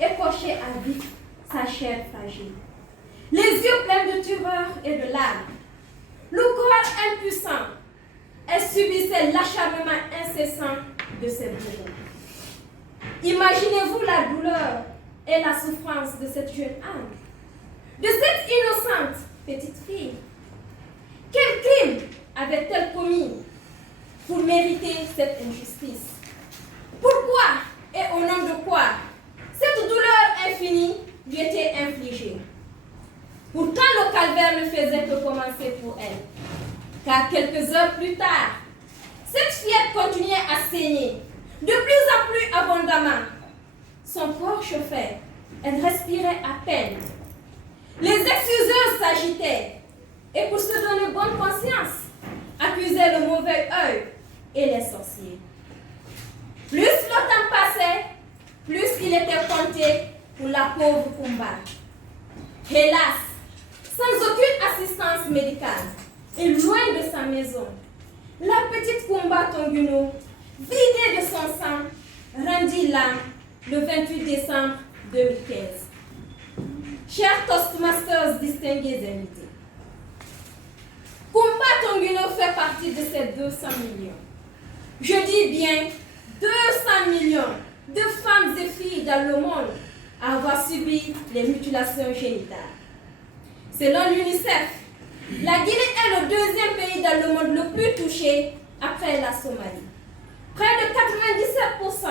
écorchait à vif sa chair fragile. Les yeux pleins de terreur et de larmes. Le corps impuissant. Elle subissait l'acharnement incessant de ses bourreaux. Imaginez-vous la douleur et la souffrance de cette jeune âme, de cette innocente petite fille. Quel crime avait-elle commis pour mériter cette injustice? Pourquoi et au nom de quoi cette douleur infinie lui était infligée? Pourtant, le calvaire ne faisait que commencer pour elle. Car quelques heures plus tard, cette fillette continuait à saigner, de plus en plus abondamment. Son corps chauffait, elle respirait à peine. Les accuseurs s'agitaient et pour se donner bonne conscience, accusaient le mauvais œil et les sorciers. Plus le temps passait, plus il était compté pour la pauvre Kumba. Hélas, sans aucune assistance médicale et loin de sa maison, la petite Kumba Tonguno, vidée de son sang, rendit l'âme le 28 décembre 2015. Chers Toastmasters distingués invités, Kumba Tonguno fait partie de ces 200 millions. Je dis bien 200 millions de femmes et filles dans le monde à avoir subi les mutilations génitales. Selon l'UNICEF, la Guinée est le deuxième pays dans le monde le plus touché après la Somalie. Près de 97%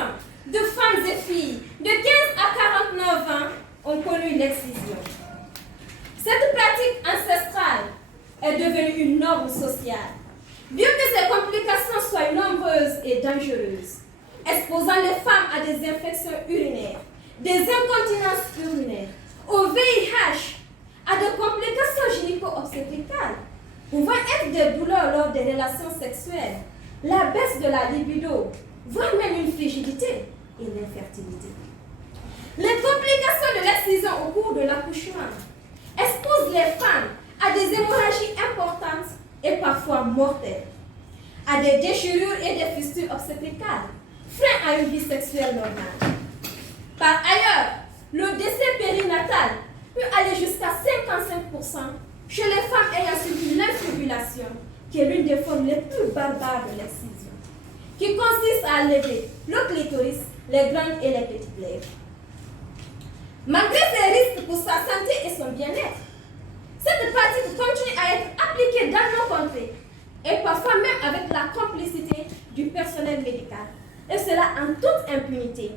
de femmes et filles de 15 à 49 ans ont connu l'excision. Cette pratique ancestrale est devenue une norme sociale. Bien que ces complications soient nombreuses et dangereuses, exposant les femmes à des infections urinaires, des incontinences urinaires, au VIH, à des complications gynéco-obstétricales, pouvant être des douleurs lors des relations sexuelles, la baisse de la libido, voire même une frigidité et l'infertilité. Les complications de l'excision au cours de l'accouchement exposent les femmes à des hémorragies importantes et parfois mortelles, à des déchirures et des fistures obstétricales, frein à une vie sexuelle normale. Par ailleurs, le décès périnatal peut aller jusqu'à 55% chez les femmes ayant subi l'infibulation, qui est l'une des formes les plus barbares de l'excision, qui consiste à lever le clitoris, les glandes et les petites lèvres. Malgré ces risques pour sa santé et son bien-être, cette pratique continue à être appliquée dans nos contrées et parfois même avec la complicité du personnel médical, et cela en toute impunité.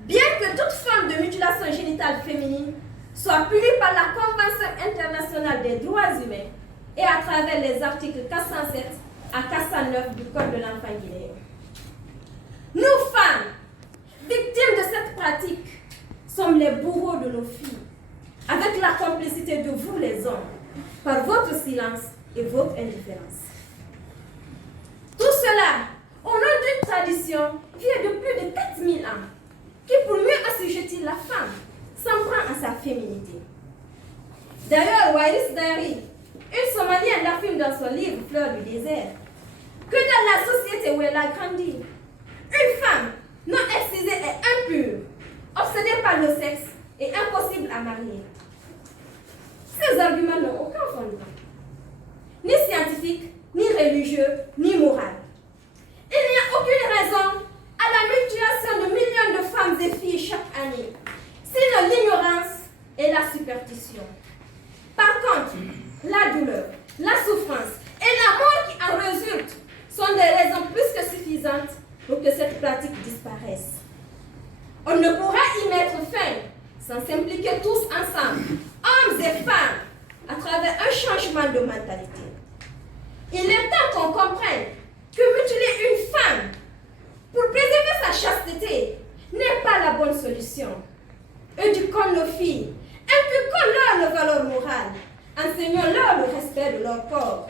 Bien que toute forme de mutilation génitale féminine soit punie par la Convention internationale des droits humains et à travers les articles 407 à 409 du Code de l'enfant guinéen. Nous, femmes, victimes de cette pratique, sommes les bourreaux de nos filles, avec la complicité de vous les hommes, par votre silence et votre indifférence. Tout cela, au nom d'une tradition vieille de plus de 4000 ans, qui pour mieux assujettir la femme, s'en prend à sa féminité. D'ailleurs, Waris Dari, une Somalienne, l'affirme dans son livre Fleurs du désert, que dans la société où elle a grandi, une femme non excisée est impure, obsédée par le sexe et impossible à marier. Ces arguments n'ont aucun fondement, ni scientifique, ni religieux, ni moral. Il n'y a aucune raison à la mutilation de millions de femmes et filles chaque année, sinon l'ignorance et la superstition. Par contre, la douleur, la souffrance et la mort qui en résultent sont des raisons plus que suffisantes pour que cette pratique disparaisse. On ne pourra y mettre fin sans s'impliquer tous ensemble, hommes et femmes, à travers un changement de mentalité. Il est temps qu'on comprenne que mutiler une femme pour préserver sa chasteté n'est pas la bonne solution. Éduquons nos filles, inculquons-leur nos valeurs morales, enseignons-leur le respect de leur corps.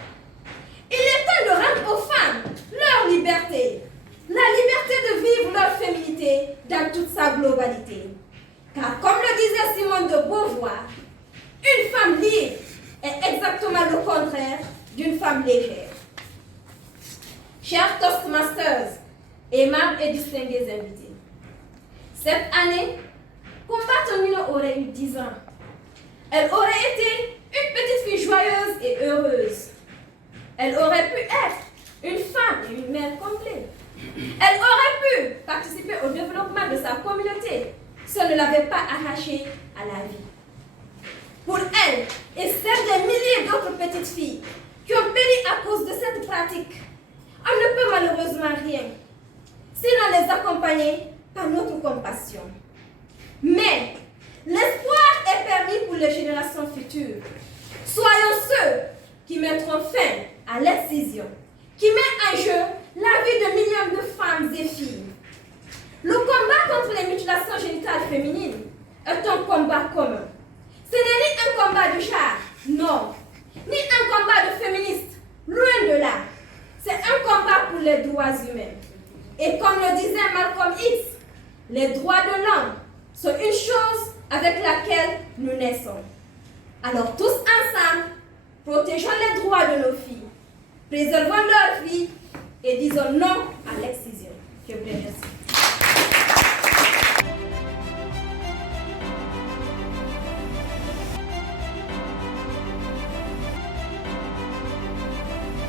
Il est temps de rendre aux femmes leur liberté, la liberté de vivre leur féminité dans toute sa globalité. Car comme le disait Simone de Beauvoir, une femme libre est exactement le contraire d'une femme légère. Chers Toastmasters, aimables et distingués invités, cette année, Combat Tonino aurait eu 10 ans. Elle aurait été une petite fille joyeuse et heureuse. Elle aurait pu être une femme et une mère complète. Elle aurait pu participer au développement de sa communauté si on ne l'avait pas arrachée à la vie. Pour elle et celle des milliers d'autres petites filles qui ont péri à cause de cette pratique, on ne peut malheureusement rien, sinon les accompagner par notre compassion. Mais l'espoir est permis pour les générations futures. Soyons ceux qui mettront fin à l'excision, qui met en jeu la vie de millions de femmes et filles. Le combat contre les mutilations génitales féminines est un combat commun. Ce n'est ni un combat de char, non, ni un combat de féministes, loin de là. C'est un combat pour les droits humains. Et comme le disait Malcolm X, les droits de l'homme sont une chose avec laquelle nous naissons. Alors tous ensemble, protégeons les droits de nos filles, préservons leurs vies et disons non à l'excision. Je vous remercie.